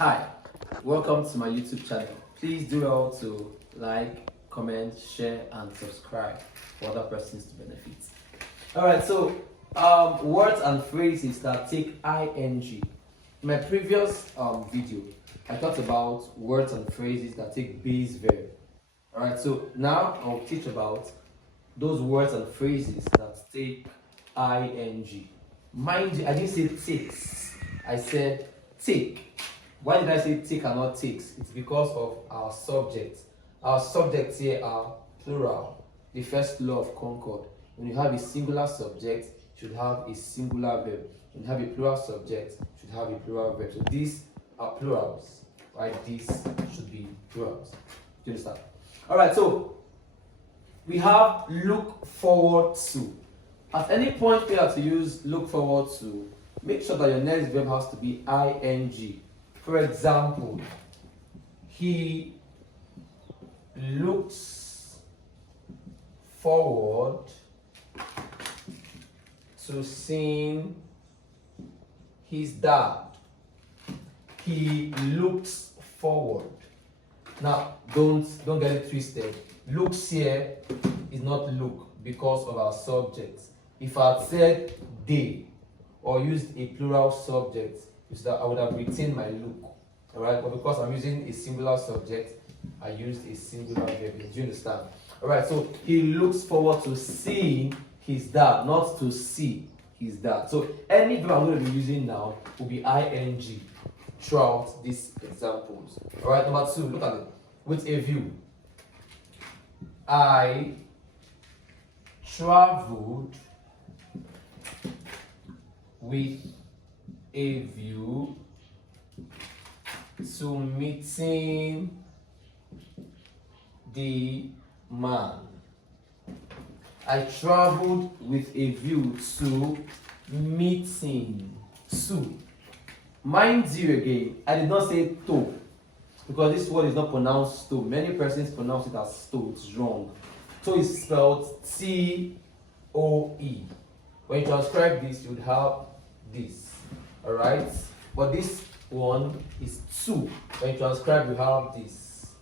Hi, welcome to my YouTube channel. Please do well to like, comment, share, and subscribe for other persons to benefit. Alright, so words and phrases that take ing. In my previous video, I talked about words and phrases that take base verb. Alright, so now I'll teach about those words and phrases that take ing. Mind you, I didn't say takes, I said take. Why did I say take and not takes? It's because of our subjects. Our subjects here are plural. The first law of Concord. When you have a singular subject, you should have a singular verb. When you have a plural subject, you should have a plural verb. So these are plurals, right? These should be plurals. Do you understand? Alright, so we have look forward to. At any point we have to use look forward to, make sure that your next verb has to be ing. For example, he looks forward to seeing his dad. He looks forward. Now, don't get it twisted. Looks here is not look because of our subject. If I had said they or used a plural subject, is that I would have retained my look. Alright, but because I'm using a singular subject, I used a singular verb. Do you understand? Alright, so he looks forward to seeing his dad, not to see his dad. So any verb I'm going to be using now will be ing throughout these examples. Alright, number 2, look at it. With a view. I traveled with a view to meeting the man. I traveled with a view to meeting. To. Mind you again, I did not say to, because this word is not pronounced to. Many persons pronounce it as to. It's wrong. To is spelled T-O-E. When you transcribe this, you would have this. Alright? But this one is 2. When you transcribe, you have this.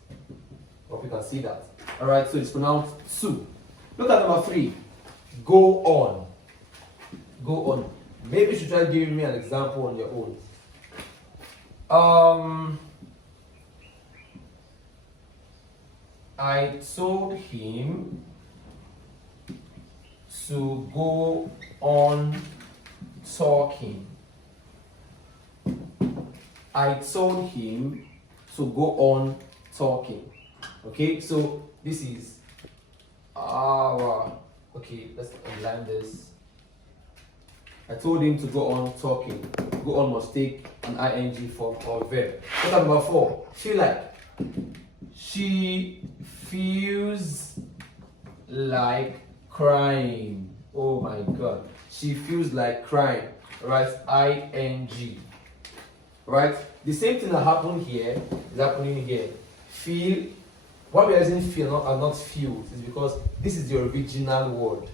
Hope you can see that. Alright, so it's pronounced 2. Look at number 3. Go on. Go on. Maybe you should try giving me an example on your own. I told him to go on talking. I told him to go on talking. Okay, so this is our. Okay, let's underline this. I told him to go on talking. Go on must take an ing form or verb. Look at number 4. Feel like. She feels like crying. Oh my god. She feels like crying. Right? ing. Right? The same thing that happened here is happening here. Feel. Why we are using feel and not feels is because this is the original word.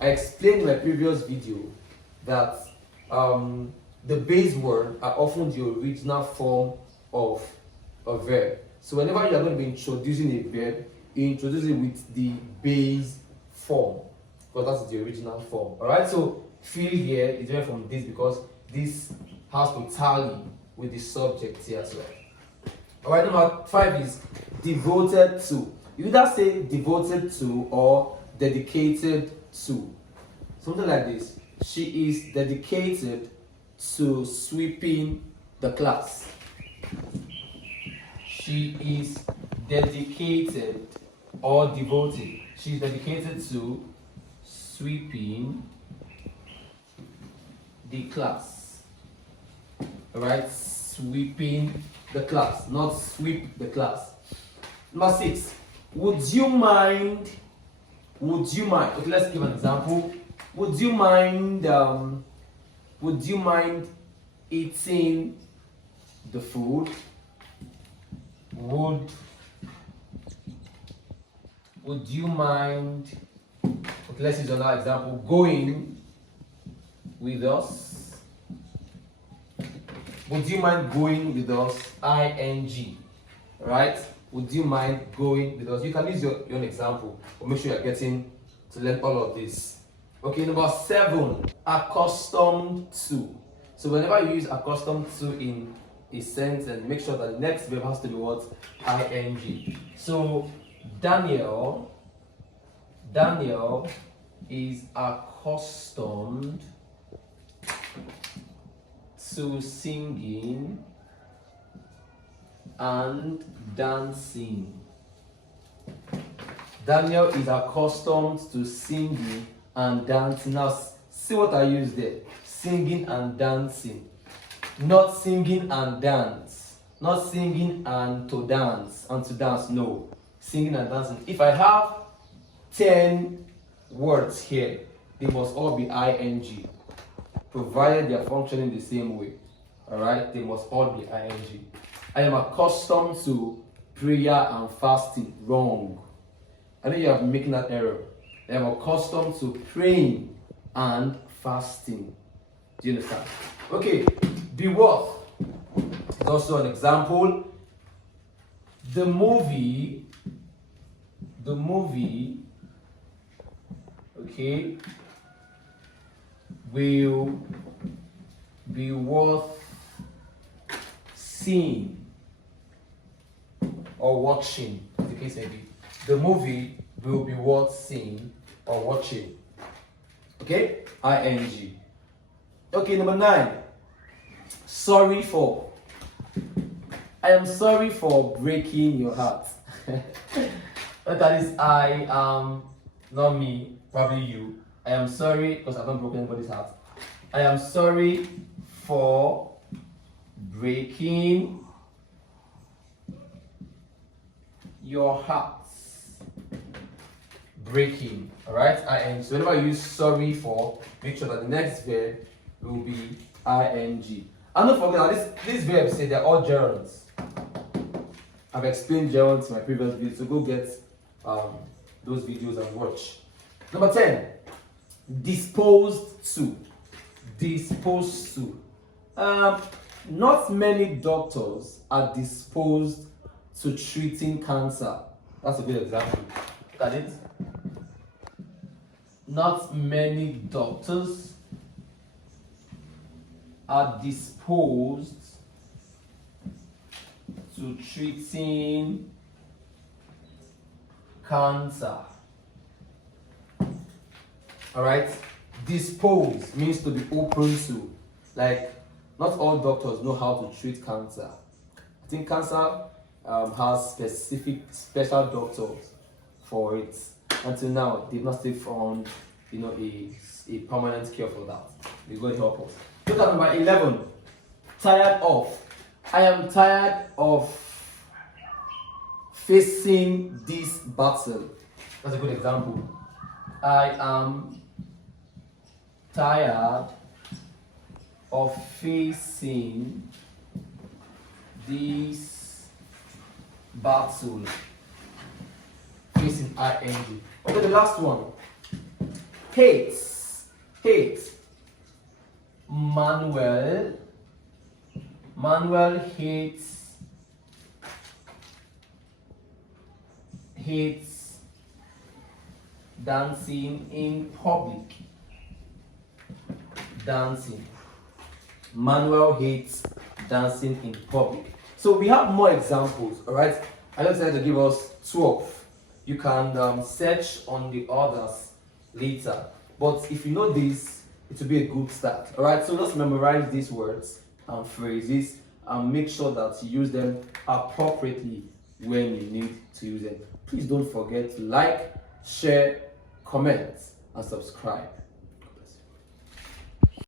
I explained in my previous video that the base word are often the original form of a verb. So whenever you are going to be introducing a verb, you introduce it with the base form, because that's the original form. Alright, so feel here is different from this because this has to tally with the subject here as well. Alright, number 5 is devoted to. You either say devoted to or dedicated to. Something like this. She is dedicated to sweeping the class. She is dedicated or devoted. She is dedicated to sweeping the class. Alright, sweeping the class, not sweep the class. Number 6. Would you mind? Okay, let's give an example. Would you mind eating the food? Would you mind? Okay, let's use another example. Going with us. Would you mind going with us? ing. Right? Would you mind going with us? You can use your own example, but make sure you're getting to learn all of this. Okay, number 7, accustomed to. So whenever you use accustomed to in a sentence, make sure that the next verb has to be what? ing. So Daniel is accustomed to singing and dancing. Daniel is accustomed to singing and dancing. Now, see what I use there. Singing and dancing. Not singing and dance. Not singing and to dance. And to dance, no. Singing and dancing. If I have 10 words here, they must all be ing. Provided they are functioning the same way. Alright? They must all be ing. I am accustomed to prayer and fasting. Wrong. I know you have been making that error. I am accustomed to praying and fasting. Do you understand? Okay, be worth is also an example. The movie, okay, will be worth seeing or watching, as the case may be. The movie will be worth seeing or watching. Okay? ing. Okay, number 9. Sorry for. I am sorry for breaking your heart. That is, I am, not me, probably you. I am sorry because I've not broken anybody's heart. I am sorry for breaking your heart. Breaking. Alright? ing. So whenever you use sorry for, make sure that the next verb will be ing. And don't forget that these verbs say they're all gerunds. I've explained gerunds in my previous video, so go get those videos and watch. Number 10. Disposed to. Disposed to. Not many doctors are disposed to treating cancer. That's a good example. Look at it. Not many doctors are disposed to treating cancer. Alright? Dispose means to be open to. Like, not all doctors know how to treat cancer. I think cancer has special doctors for it. Until now, they've not still found, a permanent cure for that. May God help us. Look at number 11. Tired of. I am tired of facing this battle. That's a good example. I am tired of facing this battle. Facing ing. Okay, the last one. Hates. Manuel hates dancing in public. Dancing. Manuel hates dancing in public. So we have more examples, alright? I just decided to give us 12. You can search on the others later. But if you know this, it will be a good start. Alright, so just memorize these words and phrases and make sure that you use them appropriately when you need to use them. Please don't forget to like, share, comment, and subscribe.